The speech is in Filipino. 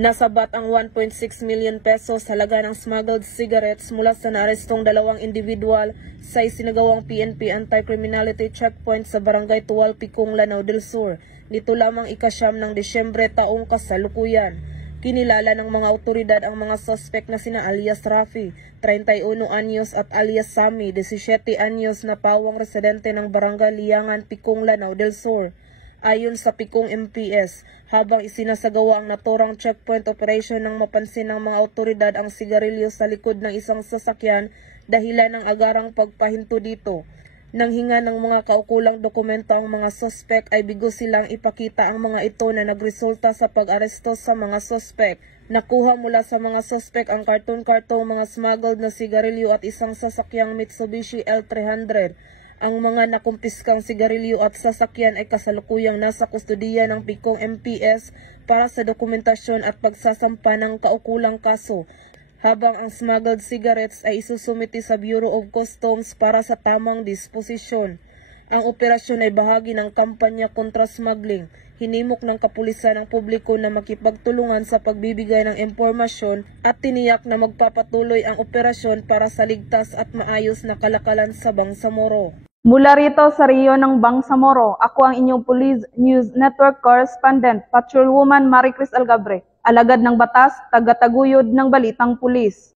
Nasabat ang 1.6 million pesos halaga ng smuggled cigarettes mula sa naarestong dalawang individual sa isinagawang PNP Anti-Criminality Checkpoint sa Barangay Tuwal, Picong, Lanao del Sur. Nito lamang ika-9 ng Disyembre taong kasalukuyan. Kinilala ng mga otoridad ang mga suspect na sina alias Rafi, 31 anyos at alias Sammy, 17 anyos na pawang residente ng Barangay Liangan, Picong, Lanao del Sur. Ayon sa Picong MPS, habang isinasagawa ang naturang checkpoint operation nang mapansin ng mga otoridad ang sigarilyo sa likod ng isang sasakyan dahilan ng agarang pagpahinto dito. Nang hinga ng mga kaukulang dokumento ang mga suspect ay bigo silang ipakita ang mga ito na nagresulta sa pag-aresto sa mga suspect. Nakuha mula sa mga suspect ang karton-kartong mga smuggled na sigarilyo at isang sasakyang Mitsubishi L300. Ang mga nakumpiskang sigarilyo at sasakyan ay kasalukuyang nasa kustudiya ng Picong MPS para sa dokumentasyon at pagsasampa ng kaukulang kaso, habang ang smuggled cigarettes ay isusumiti sa Bureau of Customs para sa tamang disposisyon. Ang operasyon ay bahagi ng kampanya kontra smuggling. Hinimok ng kapulisan ang publiko na makipagtulungan sa pagbibigay ng impormasyon at tiniyak na magpapatuloy ang operasyon para sa ligtas at maayos na kalakalan sa Bangsamoro. Mula rito sa Rio ng Bangsamoro, ako ang inyong Police News Network Correspondent, Patrolwoman Maricris Algabre, alagad ng batas, tagataguyod ng balitang pulis.